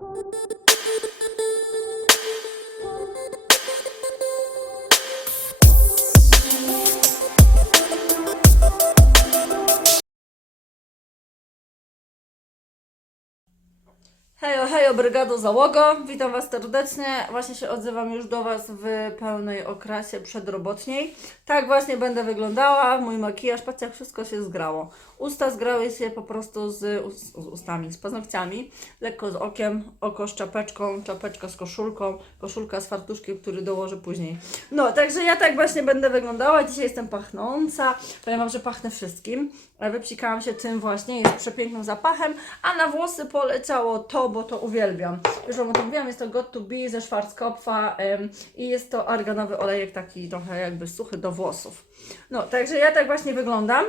Thank you. Hejo, brygado załogo, witam Was serdecznie. Właśnie się odzywam już do Was w pełnej okrasie przedrobotniej. Tak właśnie będę wyglądała, mój makijaż, patrzcie wszystko się zgrało. Usta zgrały się po prostu z, z ustami, z paznokciami, lekko z okiem, oko z czapeczką, czapeczka z koszulką, koszulka z fartuszkiem, który dołożę później. No, także ja tak właśnie będę wyglądała. Dzisiaj jestem pachnąca, powiem Wam, że pachnę wszystkim. E, Wypsikałam się tym właśnie, jest przepięknym zapachem, a na włosy poleciało to, bo to uwielbiam. Już Wam o tym mówiłam, jest to Got to Be ze Schwarzkopfa em, i jest to arganowy olejek taki trochę jakby suchy do włosów. No, także ja tak właśnie wyglądam.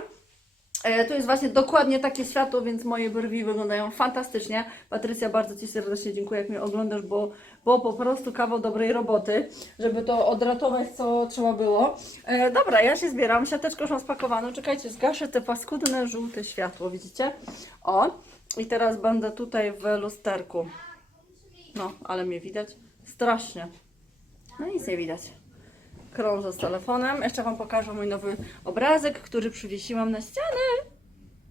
E, tu jest właśnie dokładnie takie światło, więc moje brwi wyglądają fantastycznie. Patrycja, bardzo Ci serdecznie dziękuję, jak mnie oglądasz, bo, bo po prostu kawał dobrej roboty, żeby to odratować, co trzeba było. E, dobra, ja się zbieram, siateczkę już mam spakowaną. Czekajcie, zgaszę te paskudne, żółte światło, widzicie? O, i teraz będę tutaj w lusterku. No, ale mnie widać strasznie. No nic nie widać krążę z telefonem. Jeszcze Wam pokażę mój nowy obrazek, który przywiesiłam na ścianę.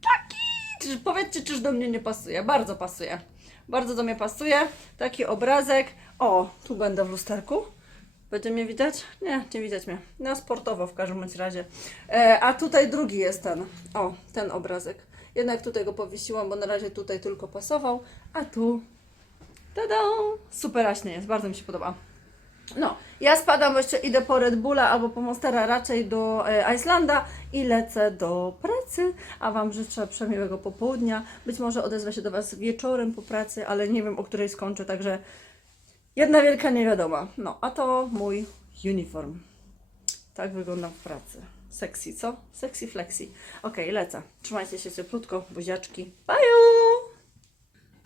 Taki! Czy, powiedzcie, czyż do mnie nie pasuje? Bardzo pasuje. Bardzo do mnie pasuje. Taki obrazek. O, tu będę w lusterku. Będzie mnie widać? Nie, nie widać mnie. No sportowo w każdym razie. E, a tutaj drugi jest ten. O, ten obrazek. Jednak tutaj go powiesiłam, bo na razie tutaj tylko pasował. A tu... Tada! Superaśnie jest, bardzo mi się podoba. No, ja spadam, jeszcze idę po Red Bulla albo po Monstera raczej do e, Islanda i lecę do pracy, a Wam życzę przemiłego popołudnia. Być może odezwę się do Was wieczorem po pracy, ale nie wiem o której skończę, także jedna wielka niewiadoma. No, a to mój uniform. Tak wyglądam w pracy. Sexy, co? Sexy flexi. Okej, lecę. Trzymajcie się cieplutko, buziaczki. Bye!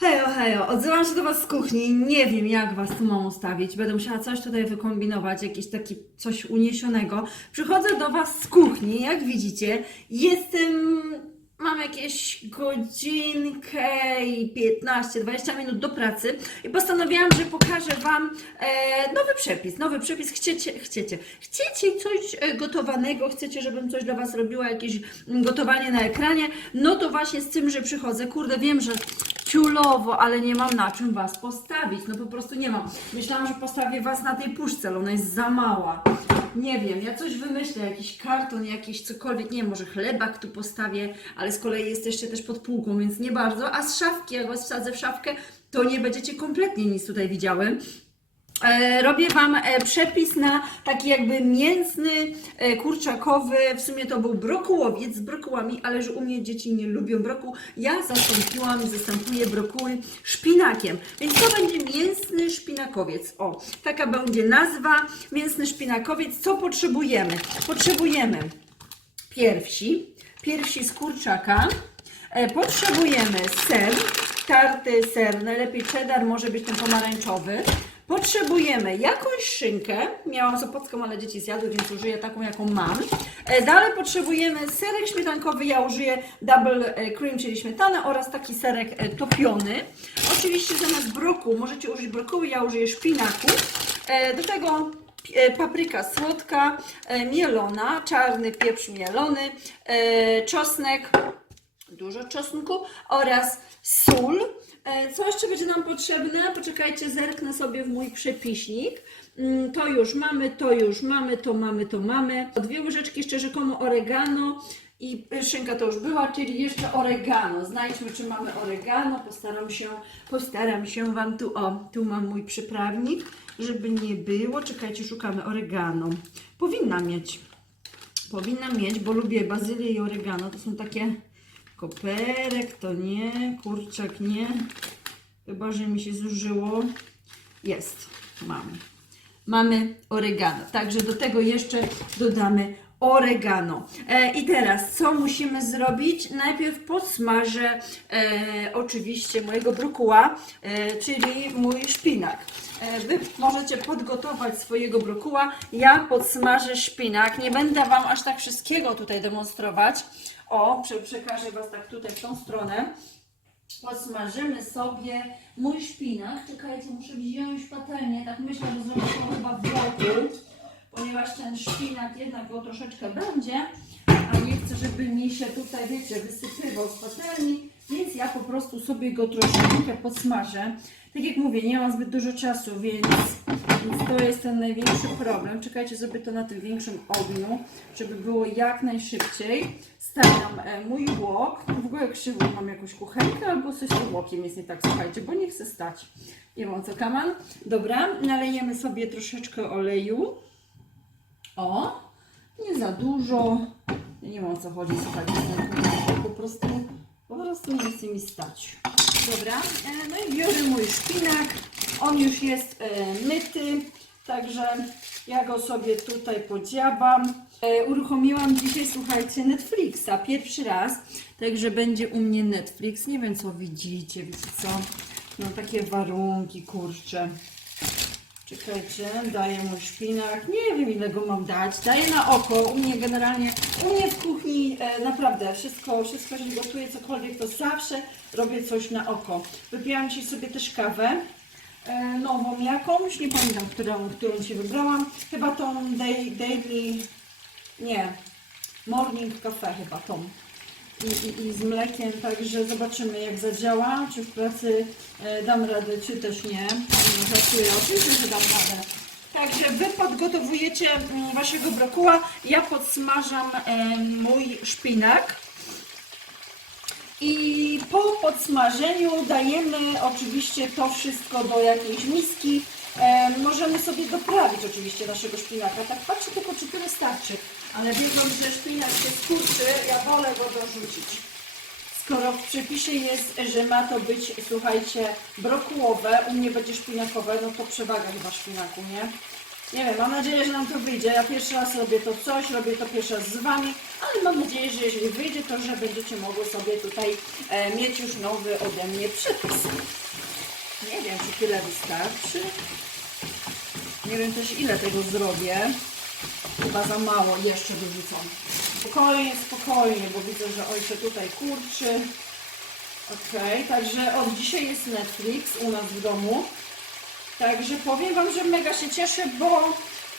Hejo, hejo, odzywam się do Was z kuchni. Nie wiem, jak Was tu mam ustawić. Będę musiała coś tutaj wykombinować, jakieś taki coś uniesionego. Przychodzę do Was z kuchni, jak widzicie. Jestem. Mam jakieś godzinkę i 15-20 minut do pracy i postanowiłam, że pokażę Wam e, nowy przepis. Nowy przepis. Chcecie, chcecie, chcecie coś e, gotowanego, chcecie, żebym coś dla Was robiła, jakieś gotowanie na ekranie, no to właśnie z tym, że przychodzę. Kurde, wiem, że ciulowo, ale nie mam na czym Was postawić. No po prostu nie mam. Myślałam, że postawię Was na tej puszce, ale ona jest za mała. Nie wiem, ja coś wymyślę, jakiś karton, jakiś cokolwiek, nie wiem, może chlebak tu postawię, ale z kolei jest jeszcze też pod półką, więc nie bardzo. A z szafki, jak Was wsadzę w szafkę, to nie będziecie kompletnie nic tutaj widziały. E, Robię Wam e, przepis na taki jakby mięsny, e, kurczakowy, w sumie to był brokułowiec z brokułami, ale że u mnie dzieci nie lubią brokuł, ja zastąpiłam, zastępuję brokuły szpinakiem, więc to będzie mięsny szpinakowiec, o, taka będzie nazwa, mięsny szpinakowiec, co potrzebujemy? Potrzebujemy piersi, piersi z kurczaka, Potrzebujemy ser, tarty ser, najlepiej cheddar, może być ten pomarańczowy. Potrzebujemy jakąś szynkę, miałam sopocką, ale dzieci zjadły, więc użyję taką, jaką mam. E, Dalej potrzebujemy serek śmietankowy, ja użyję double e, cream, czyli śmietanę oraz taki serek e, topiony. Oczywiście zamiast broku możecie użyć brokuły, ja użyję szpinaku. Do tego papryka słodka, mielona, czarny pieprz mielony, czosnek, dużo czosnku oraz sól. E, Co jeszcze będzie nam potrzebne? Poczekajcie, zerknę sobie w mój przepiśnik. Mm, To już mamy, to już mamy, to mamy, to mamy. Dwie łyżeczki jeszcze rzekomo oregano i szynka to już była, czyli jeszcze oregano. Znajdźmy, czy mamy oregano. Postaram się, postaram się Wam tu, o, tu mam mój przyprawnik, żeby nie było. Czekajcie, szukamy oregano. Powinna mieć. Powinna mieć, bo lubię bazylię i oregano. To są takie koperek, to nie, kurczak nie. Chyba, że mi się zużyło. Jest, mamy. Mamy oregano. Także do tego jeszcze dodamy oregano. E, I teraz, co musimy zrobić? Najpierw podsmażę e, oczywiście mojego brokuła, e, czyli mój szpinak. E, Wy możecie podgotować swojego brokuła. Ja podsmażę szpinak. Nie będę Wam aż tak wszystkiego tutaj demonstrować. O, prze- przekażę Was tak tutaj w tą stronę. Podsmażymy sobie mój szpinak. Czekajcie, muszę wziąć patelnię. Tak myślę, że zrobię to chyba w bloku, ponieważ ten szpinak jednak go troszeczkę będzie, a nie chcę, żeby mi się tutaj, wiecie, wysypywał z patelni, więc ja po prostu sobie go troszeczkę podsmażę. Tak jak mówię, nie mam zbyt dużo czasu, więc, więc to jest ten największy problem. Czekajcie, zrobię to na tym większym ogniu, żeby było jak najszybciej. Stawiam e, mój łok. W ogóle krzywo mam jakąś kuchenkę albo coś z tym łokiem jest nie tak, słuchajcie, bo nie chcę stać. Nie o co kaman. Dobra, nalejemy sobie troszeczkę oleju. O, nie za dużo. Nie wiem o co chodzi, słuchajcie, po prostu, po prostu nie chce mi stać. Dobra, e, no i biorę mój szpinak. On już jest e, myty, także ja go sobie tutaj podziabam. E, uruchomiłam dzisiaj, słuchajcie, Netflixa pierwszy raz, także będzie u mnie Netflix. Nie wiem, co widzicie, wiecie co? No takie warunki, kurczę. Czekajcie, daję mój szpinak. Nie wiem ile go mam dać. Daję na oko. U mnie generalnie, u mnie w kuchni e, naprawdę wszystko, wszystko, jeżeli gotuję cokolwiek, to zawsze robię coś na oko. Wypiłam dzisiaj sobie też kawę. E, nową jakąś, nie pamiętam, którą, którą się wybrałam. Chyba tą day, Daily, nie, Morning Cafe chyba tą. I, i, I z mlekiem, także zobaczymy jak zadziała, czy w pracy e, dam radę, czy też nie. Pracuję, oczywiście, że dam radę. Także Wy podgotowujecie mm, Waszego brokuła, ja podsmażam e, mój szpinak. I po podsmażeniu dajemy oczywiście to wszystko do jakiejś miski. E, możemy sobie doprawić oczywiście naszego szpinaka. Tak patrzę tylko, czy tyle starczy. Ale wiedząc, że szpinak się skurczy, ja wolę go dorzucić. Skoro w przepisie jest, że ma to być, słuchajcie, brokułowe, u mnie będzie szpinakowe, no to przewaga chyba szpinaku, nie? Nie wiem, mam nadzieję, że nam to wyjdzie. Ja pierwszy raz robię to coś, robię to pierwszy raz z Wami, ale mam nadzieję, że jeżeli wyjdzie, to że będziecie mogły sobie tutaj e, mieć już nowy ode mnie przepis. Nie wiem, czy tyle wystarczy. Nie wiem też ile tego zrobię. Chyba za mało, jeszcze dorzucam. Spokojnie, spokojnie, bo widzę, że oj się tutaj kurczy. Okej, także od dzisiaj jest Netflix u nas w domu. Także powiem Wam, że mega się cieszę, bo,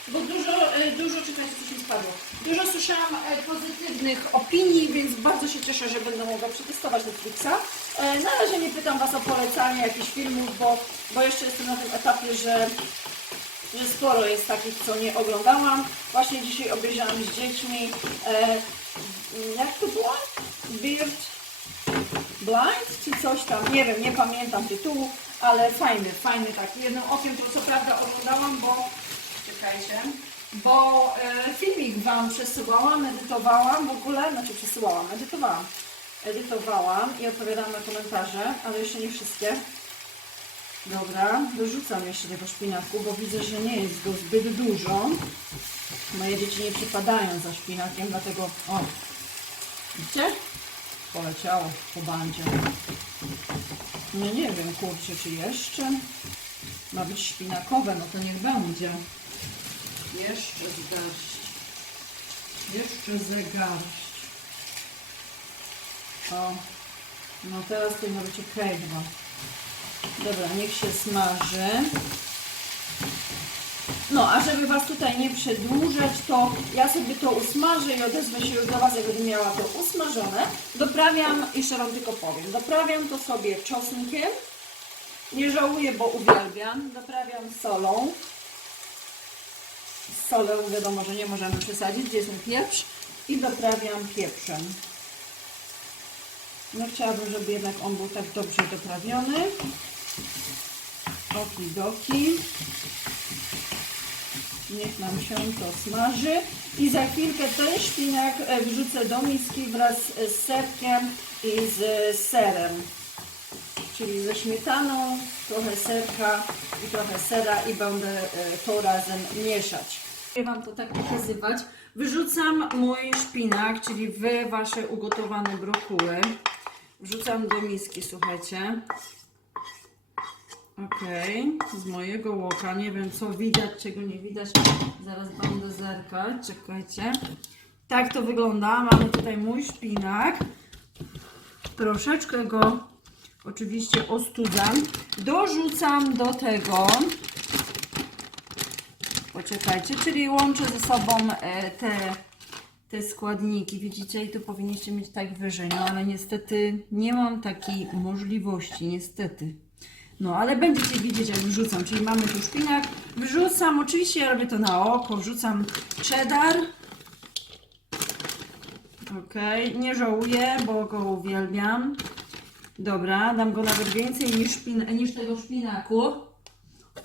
bo dużo, e, dużo, czekajcie, coś mi spadło. Dużo słyszałam e, pozytywnych opinii, więc bardzo się cieszę, że będę mogła przetestować Netflixa. E, Na razie nie pytam Was o polecanie jakichś filmów, bo, bo jeszcze jestem na tym etapie, że że sporo jest takich, co nie oglądałam. Właśnie dzisiaj obejrzałam z dziećmi. E, jak to było? Beard Blind czy coś tam, nie wiem, nie pamiętam tytułu, ale fajny, fajny taki. Jednym okiem to co prawda oglądałam, bo czekajcie, bo e, filmik Wam przesyłałam, edytowałam w ogóle, znaczy przesyłałam, edytowałam. Edytowałam i odpowiadałam na komentarze, ale jeszcze nie wszystkie. Dobra, dorzucam jeszcze tego szpinaku, bo widzę, że nie jest go zbyt dużo. Moje dzieci nie przypadają za szpinakiem, dlatego... O, widzicie? Poleciało po bandzie. No nie wiem, kurczę, czy jeszcze? Ma być szpinakowe, no to niech będzie. Jeszcze z. Jeszcze ze garść. O, no teraz to ma być ok chyba. Dobra, niech się smaży. No, a żeby Was tutaj nie przedłużać, to ja sobie to usmażę i odezwę się już do Was, jak będę miała to usmażone. Doprawiam, jeszcze Wam tylko powiem, doprawiam to sobie czosnkiem. Nie żałuję, bo uwielbiam. Doprawiam solą. Z solą wiadomo, że nie możemy przesadzić, gdzie jest mój pieprz. I doprawiam pieprzem. No chciałabym, żeby jednak on był tak dobrze doprawiony. Okidoki. Niech nam się to smaży. I za chwilkę ten szpinak e, wrzucę do miski wraz z serkiem i z serem. Czyli ze śmietaną, trochę serka i trochę sera i będę e, to razem mieszać. Chcę Wam to tak pokazywać. Wyrzucam mój szpinak, czyli Wy Wasze ugotowane brokuły. Wrzucam do miski, słuchajcie. Okej, z mojego łoka. Nie wiem, co widać, czego nie widać. Zaraz będę zerkać. Czekajcie. Tak to wygląda. Mamy tutaj mój szpinak. Troszeczkę go oczywiście ostudzam. Dorzucam do tego, poczekajcie, czyli łączę ze sobą e, te, te składniki. Widzicie, i tu powinniście mieć tak wyżej, no ale niestety nie mam takiej możliwości, niestety. No, ale będziecie widzieć, jak wrzucam. Czyli mamy tu szpinak. Wrzucam, oczywiście ja robię to na oko, wrzucam cheddar. Okej, nie żałuję, bo go uwielbiam. Dobra, dam go nawet więcej niż, szpin- niż tego szpinaku.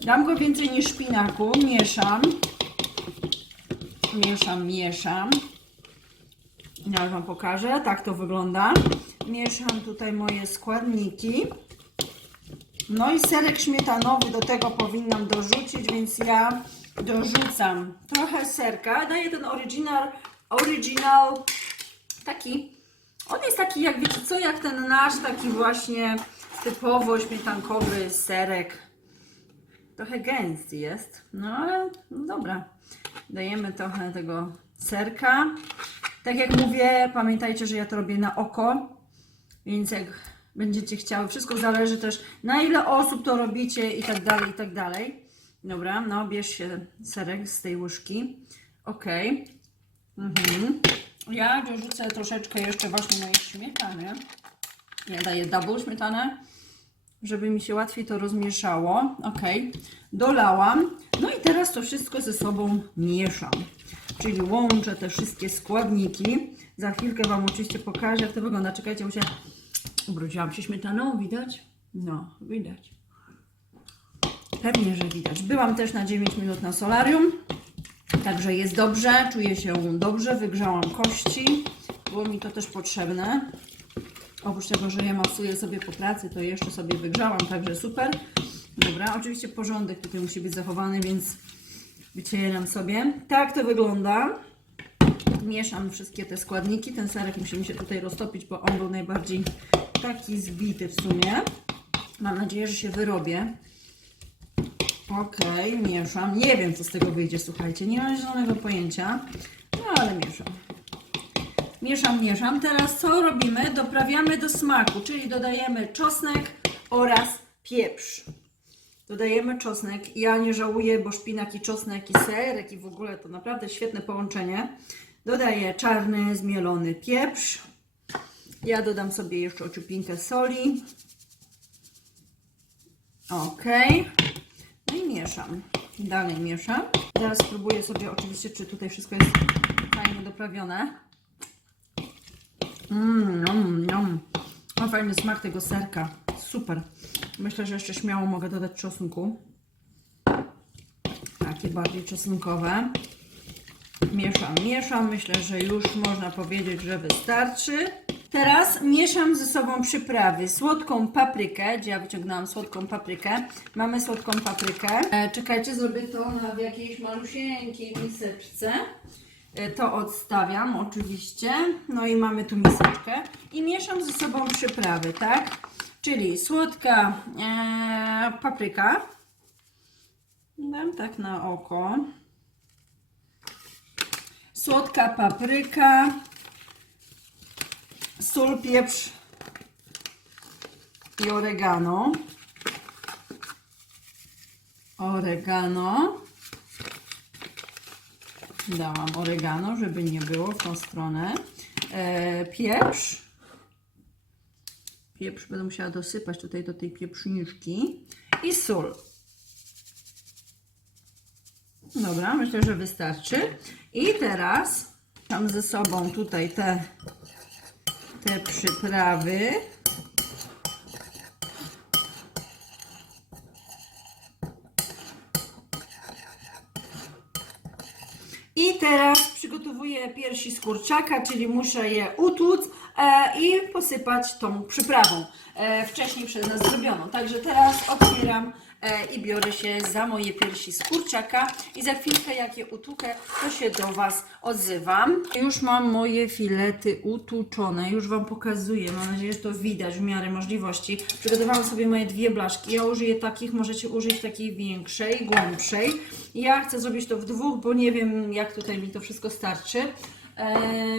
Dam go więcej niż szpinaku, mieszam. Mieszam, mieszam. Ja Wam pokażę, tak to wygląda. Mieszam tutaj moje składniki. No i serek śmietanowy do tego powinnam dorzucić, więc ja dorzucam trochę serka. Daję ten original, original taki, on jest taki jak wiecie co, jak ten nasz taki właśnie typowo śmietankowy serek. Trochę gęsty jest, no ale no dobra. Dajemy trochę tego serka. Tak jak mówię, pamiętajcie, że ja to robię na oko, więc jak będziecie chciały, wszystko zależy też na ile osób to robicie i tak dalej, i tak dalej. Dobra, no bierz się serek z tej łyżki. Ok. Mhm. Ja dorzucę troszeczkę jeszcze właśnie mojej śmietany. Ja daję double śmietanę, żeby mi się łatwiej to rozmieszało. Ok. Dolałam. No i teraz to wszystko ze sobą mieszam. Czyli łączę te wszystkie składniki. Za chwilkę Wam oczywiście pokażę, jak to wygląda. Czekajcie, bo się ubrudziłam się śmietaną, widać? No, widać. Pewnie, że widać. Byłam też na 9 minut na solarium, także jest dobrze, czuję się dobrze, wygrzałam kości, było mi to też potrzebne. Oprócz tego, że je masuję sobie po pracy, to jeszcze sobie wygrzałam, także super. Dobra, oczywiście porządek tutaj musi być zachowany, więc wycieram sobie. Tak to wygląda. Mieszam wszystkie te składniki. Ten serek musi mi się tutaj roztopić, bo on był najbardziej taki zbity w sumie. Mam nadzieję, że się wyrobię. Okej, mieszam. Nie wiem, co z tego wyjdzie, słuchajcie. Nie mam zielonego pojęcia. No, ale mieszam. Mieszam, mieszam. Teraz co robimy? Doprawiamy do smaku, czyli dodajemy czosnek oraz pieprz. Dodajemy czosnek. Ja nie żałuję, bo szpinak i czosnek i serek i w ogóle to naprawdę świetne połączenie. Dodaję czarny, zmielony pieprz. Ja dodam sobie jeszcze ociupinkę soli. Ok. No i mieszam. Dalej mieszam. Teraz spróbuję sobie oczywiście, czy tutaj wszystko jest fajnie doprawione. Mmm, nom, nom. Ma fajny smak tego serka. Super. Myślę, że jeszcze śmiało mogę dodać czosnku. Takie bardziej czosnkowe. Mieszam, mieszam. Myślę, że już można powiedzieć, że wystarczy. Teraz mieszam ze sobą przyprawy. Słodką paprykę, gdzie ja wyciągnęłam słodką paprykę. Mamy słodką paprykę. E, czekajcie, zrobię to na, w jakiejś malusieńkiej miseczce. E, To odstawiam oczywiście. No i mamy tu miseczkę. I mieszam ze sobą przyprawy, tak? Czyli słodka e, papryka. Dam tak na oko. Słodka papryka. Sól, pieprz i oregano. Oregano. Dałam oregano, żeby nie było w tą stronę. E, pieprz. Pieprz będę musiała dosypać tutaj do tej pieprzniczki. I sól. Dobra, myślę, że wystarczy. I teraz mam ze sobą tutaj te, te przyprawy. I teraz przygotowuję piersi z kurczaka, czyli muszę je utłuc e, i posypać tą przyprawą e, wcześniej przez nas zrobioną. Także teraz otwieram i biorę się za moje piersi z kurczaka i za chwilkę jak je utłukę, to się do Was odzywam. Już mam moje filety utłuczone, już Wam pokazuję, mam nadzieję, że to widać w miarę możliwości. Przygotowałam sobie moje dwie blaszki, ja użyję takich, możecie użyć takiej większej, głębszej. Ja chcę zrobić to w dwóch, bo nie wiem jak tutaj mi to wszystko starczy. E,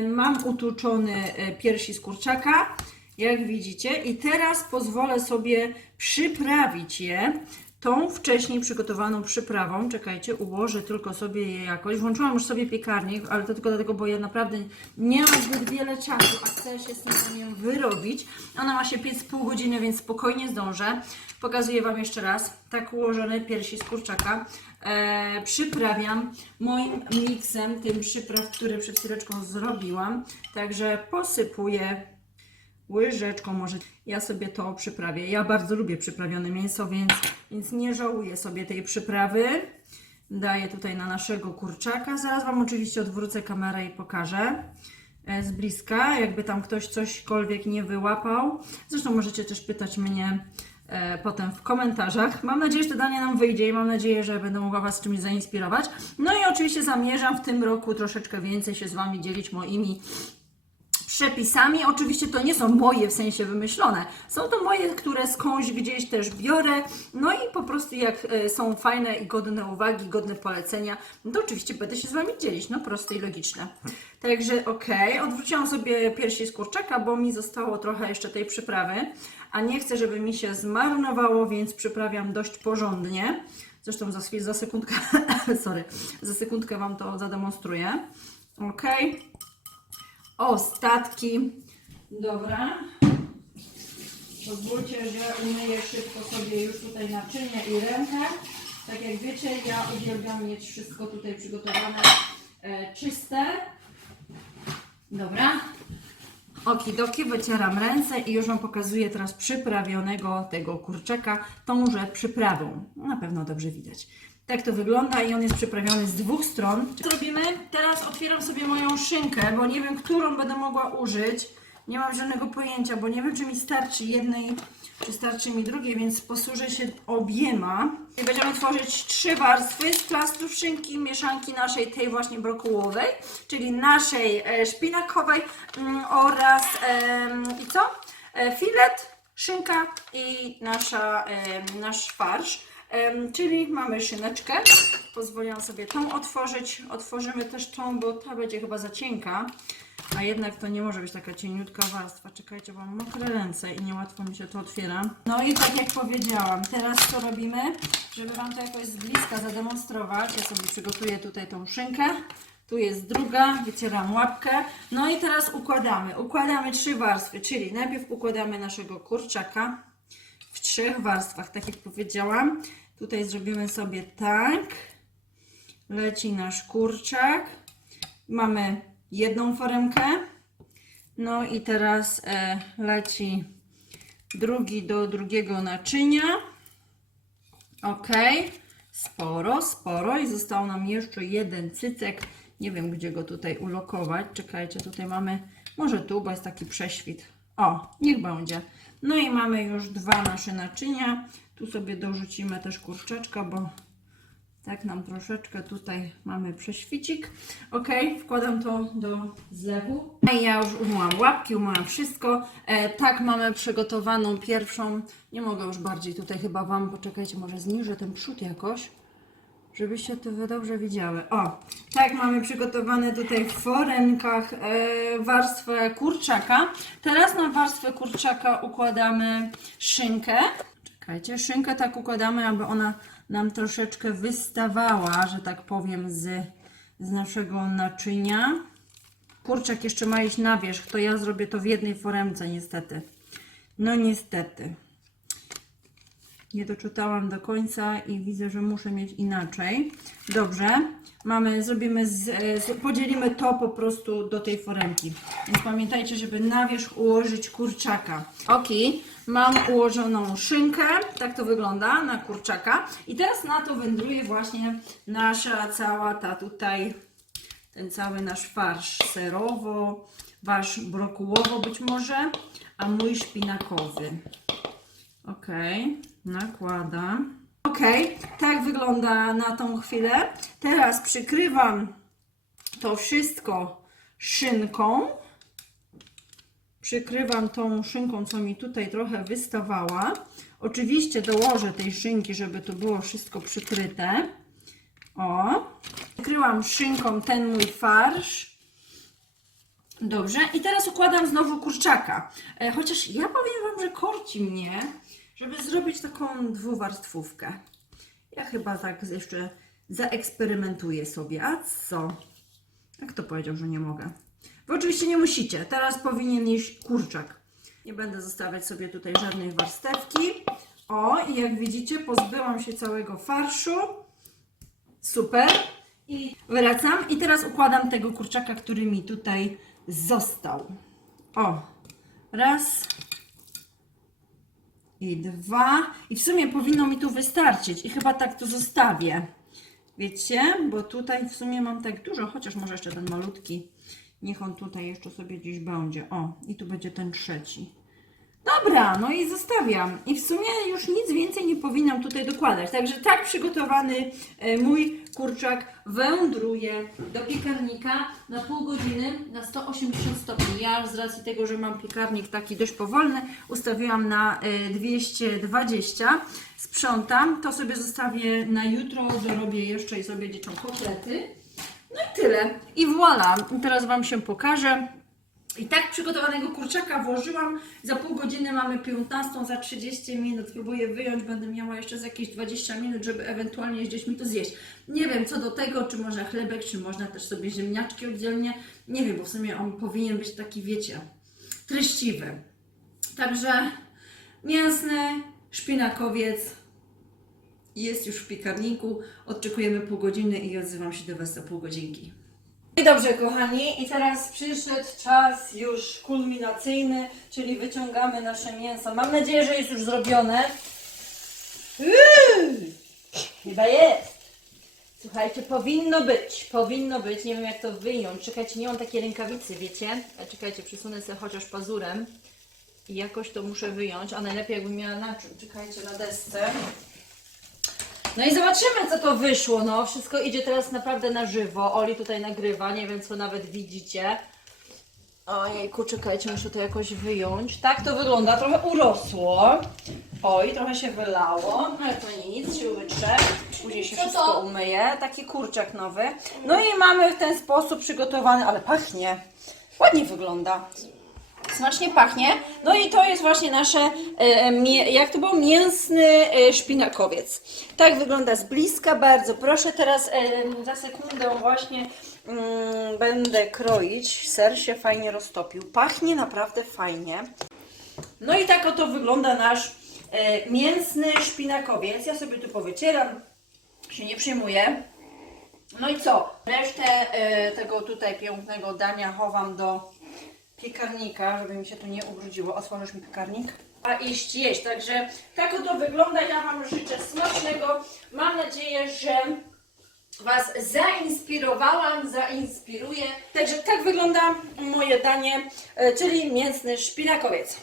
mam utłuczony e, piersi z kurczaka. jak widzicie. I teraz pozwolę sobie przyprawić je tą wcześniej przygotowaną przyprawą. Czekajcie, ułożę tylko sobie je jakoś. Włączyłam już sobie piekarnik, ale to tylko dlatego, bo ja naprawdę nie mam zbyt wiele czasu, a chcę się z tym wyrobić. Ona ma się piec pół godziny, więc spokojnie zdążę. Pokazuję Wam jeszcze raz. Tak ułożone piersi z kurczaka. E, przyprawiam moim miksem, tym przypraw, który przed chwileczką zrobiłam. Także posypuję łyżeczką może. Ja sobie to przyprawię. Ja bardzo lubię przyprawione mięso, więc, więc nie żałuję sobie tej przyprawy. Daję tutaj na naszego kurczaka. Zaraz Wam oczywiście odwrócę kamerę i pokażę e, z bliska, jakby tam ktoś cośkolwiek nie wyłapał. Zresztą możecie też pytać mnie e, potem w komentarzach. Mam nadzieję, że to danie nam wyjdzie i mam nadzieję, że będę mogła Was czymś zainspirować. No i oczywiście zamierzam w tym roku troszeczkę więcej się z Wami dzielić moimi przepisami. Oczywiście to nie są moje w sensie wymyślone. Są to moje, które skądś gdzieś też biorę. No i po prostu jak e, są fajne i godne uwagi, godne polecenia, no to oczywiście będę się z Wami dzielić. No proste i logiczne. Także okej, odwróciłam sobie piersi z kurczaka, bo mi zostało trochę jeszcze tej przyprawy, a nie chcę, żeby mi się zmarnowało, więc przyprawiam dość porządnie. Zresztą za, chwilę- za sekundkę, sorry, za sekundkę Wam to zademonstruję. Okej. Ostatki. Dobra. Pozwólcie, że umyję szybko sobie już tutaj naczynie i rękę. Tak jak wiecie, ja uwielbiam mieć wszystko tutaj przygotowane e, czyste. Dobra. Okidoki, wycieram ręce i już Wam pokazuję teraz przyprawionego tego kurczaka tąże przyprawą. Na pewno dobrze widać. Tak to wygląda i on jest przyprawiony z dwóch stron. Co robimy? Teraz otwieram sobie moją szynkę, bo nie wiem, którą będę mogła użyć. Nie mam żadnego pojęcia, bo nie wiem, czy mi starczy jednej, czy starczy mi drugiej, więc posłużę się obiema. I będziemy tworzyć trzy warstwy z plastrów szynki, mieszanki naszej tej właśnie brokułowej, czyli naszej e, szpinakowej mm, oraz i co? E, filet, szynka i nasza, nasz farsz. Czyli mamy szyneczkę. Pozwoliłam sobie tą otworzyć. Otworzymy też tą, bo ta będzie chyba za cienka. A jednak to nie może być taka cieniutka warstwa. Czekajcie, bo mam mokre ręce i niełatwo mi się to otwiera. No i tak jak powiedziałam, teraz co robimy? Żeby Wam to jakoś z bliska zademonstrować, ja sobie przygotuję tutaj tą szynkę. Tu jest druga, wycieram łapkę. No i teraz układamy. Układamy trzy warstwy, czyli najpierw układamy naszego kurczaka trzech warstwach, tak jak powiedziałam. Tutaj zrobimy sobie tak. Leci nasz kurczak. Mamy jedną foremkę. No i teraz e, leci drugi do drugiego naczynia. Ok. Sporo, sporo. I został nam jeszcze jeden cycek. Nie wiem, gdzie go tutaj ulokować. Czekajcie, tutaj mamy, może tu, bo jest taki prześwit. O, niech będzie. No i mamy już dwa nasze naczynia. Tu sobie dorzucimy też kurczaczka, bo tak nam troszeczkę tutaj mamy prześwicik. Ok, wkładam to do zlewu. No ja już umyłam łapki, umyłam wszystko. E, tak mamy przygotowaną pierwszą. Nie mogę już bardziej tutaj chyba Wam, poczekajcie, może zniżę ten przód jakoś żebyście to dobrze widziały. O, tak mamy przygotowane tutaj w foremkach e, warstwę kurczaka. Teraz na warstwę kurczaka układamy szynkę. Czekajcie, szynkę tak układamy, aby ona nam troszeczkę wystawała, że tak powiem, z, z naszego naczynia. Kurczak jeszcze ma iść na wierzch, to ja zrobię to w jednej foremce niestety. No niestety. Nie doczytałam do końca i widzę, że muszę mieć inaczej. Dobrze, mamy, zrobimy, z, z, podzielimy to po prostu do tej foremki. Więc pamiętajcie, żeby na wierzch ułożyć kurczaka. Ok, mam ułożoną szynkę, tak to wygląda na kurczaka. I teraz na to wędruje właśnie nasza cała ta tutaj, ten cały nasz farsz serowo, wasz brokułowo być może, a mój szpinakowy. Ok, nakładam. Ok, tak wygląda na tą chwilę. Teraz przykrywam to wszystko szynką. Przykrywam tą szynką, co mi tutaj trochę wystawała. Oczywiście dołożę tej szynki, żeby to było wszystko przykryte. O, przykryłam szynką ten mój farsz. Dobrze, i teraz układam znowu kurczaka. E, chociaż ja powiem Wam, że korci mnie, żeby zrobić taką dwuwarstwówkę. Ja chyba tak jeszcze zaeksperymentuję sobie. A co? Jak to powiedział, że nie mogę? Wy oczywiście nie musicie. Teraz powinien iść kurczak. Nie będę zostawiać sobie tutaj żadnej warstewki. O, i jak widzicie, pozbyłam się całego farszu. Super. I wracam i teraz układam tego kurczaka, który mi tutaj został. O, raz i dwa. I w sumie powinno mi tu wystarczyć. I chyba tak to zostawię. Wiecie, bo tutaj w sumie mam tak dużo, chociaż może jeszcze ten malutki. Niech on tutaj jeszcze sobie gdzieś będzie. O, i tu będzie ten trzeci. Dobra, no i zostawiam. I w sumie już nic więcej nie powinnam tutaj dokładać. Także tak przygotowany e, mój kurczak wędruje do piekarnika na pół godziny na 180 stopni. Ja z racji tego, że mam piekarnik taki dość powolny, ustawiłam na e, 220. Sprzątam, to sobie zostawię na jutro, dorobię jeszcze i sobie dzieciom kotlety. No i tyle. I voilà. Teraz Wam się pokażę. I tak przygotowanego kurczaka włożyłam. Za pół godziny mamy 15, za 30 minut. Spróbuję wyjąć, będę miała jeszcze z jakieś 20 minut, żeby ewentualnie z dziećmi to zjeść. Nie wiem co do tego, czy można chlebek, czy można też sobie ziemniaczki oddzielnie. Nie wiem, bo w sumie on powinien być taki, wiecie, treściwy. Także mięsny szpinakowiec jest już w piekarniku. Odczekujemy pół godziny i odzywam się do Was za pół godzinki. I dobrze, kochani, i teraz przyszedł czas już kulminacyjny, czyli wyciągamy nasze mięso. Mam nadzieję, że jest już zrobione. Uuu, chyba jest. Słuchajcie, powinno być, powinno być. Nie wiem, jak to wyjąć. Czekajcie, nie mam takiej rękawicy, wiecie? A czekajcie, przesunę sobie chociaż pazurem i jakoś to muszę wyjąć, a najlepiej jakbym miała na czym. Czekajcie, na desce. No i zobaczymy, co to wyszło. No, wszystko idzie teraz naprawdę na żywo. Oli tutaj nagrywa, nie wiem, co nawet widzicie. Ojejku, czekajcie, muszę to jakoś wyjąć. Tak to wygląda, trochę urosło. Oj, trochę się wylało, ale to nic, się wytrze. Później się wszystko umyje. Taki kurczak nowy. No i mamy w ten sposób przygotowany, ale pachnie. Ładnie wygląda. Smacznie pachnie. No i to jest właśnie nasze, e, jak to było, mięsny e, szpinakowiec. Tak wygląda z bliska, bardzo proszę. Teraz e, za sekundę właśnie mm, będę kroić. Ser się fajnie roztopił. Pachnie naprawdę fajnie. No i tak oto wygląda nasz mięsny szpinakowiec. Ja sobie tu powycieram, się nie przejmuję. No i co? Resztę tego tutaj pięknego dania chowam do piekarnika, żeby mi się tu nie ubrudziło. Otworzysz mi piekarnik? A iść jeść. Także tak oto wygląda. Ja Wam życzę smacznego. Mam nadzieję, że Was zainspirowałam, zainspiruję. Także tak wygląda moje danie, e, czyli mięsny szpinakowiec.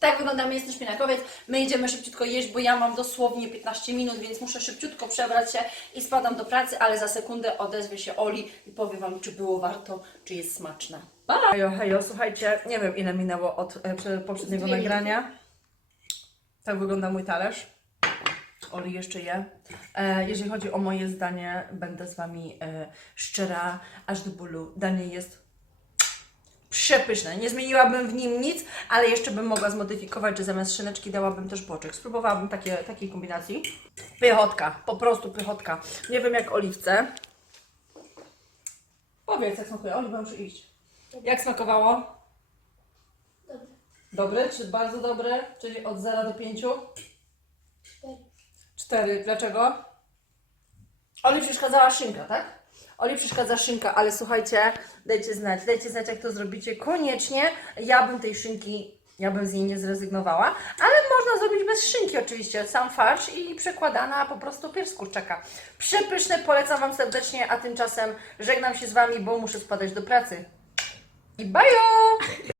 Tak wygląda mięsny szpinakowiec. My idziemy szybciutko jeść, bo ja mam dosłownie 15 minut, więc muszę szybciutko przebrać się i spadam do pracy, ale za sekundę odezwie się Oli i powie Wam, czy było warto, czy jest smaczne. Hejo, hejo, słuchajcie, nie wiem ile minęło od e, prze- poprzedniego Dwie nagrania. Tak wygląda mój talerz. Oli jeszcze je. E, jeżeli chodzi o moje zdanie, będę z Wami e, szczera aż do bólu. Danie jest przepyszne. Nie zmieniłabym w nim nic, ale jeszcze bym mogła zmodyfikować, że zamiast szyneczki dałabym też boczek. Spróbowałabym takie, takiej kombinacji. Pychotka, po prostu pychotka. Nie wiem jak oliwce. Powiedz jak smakuje. Oliwa muszę iść. Jak smakowało? Dobrze. Dobre, czy bardzo dobre? Czyli od 0 do 5? 4. Dlaczego? Oli przeszkadzała szynka, tak? Oli przeszkadza szynka, ale słuchajcie, dajcie znać, dajcie znać jak to zrobicie. Koniecznie ja bym tej szynki, ja bym z niej nie zrezygnowała, ale można zrobić bez szynki oczywiście, sam farsz i przekładana po prostu pierś z kurczaka. Przepyszne, polecam Wam serdecznie, a tymczasem żegnam się z Wami, bo muszę spadać do pracy. I bajo!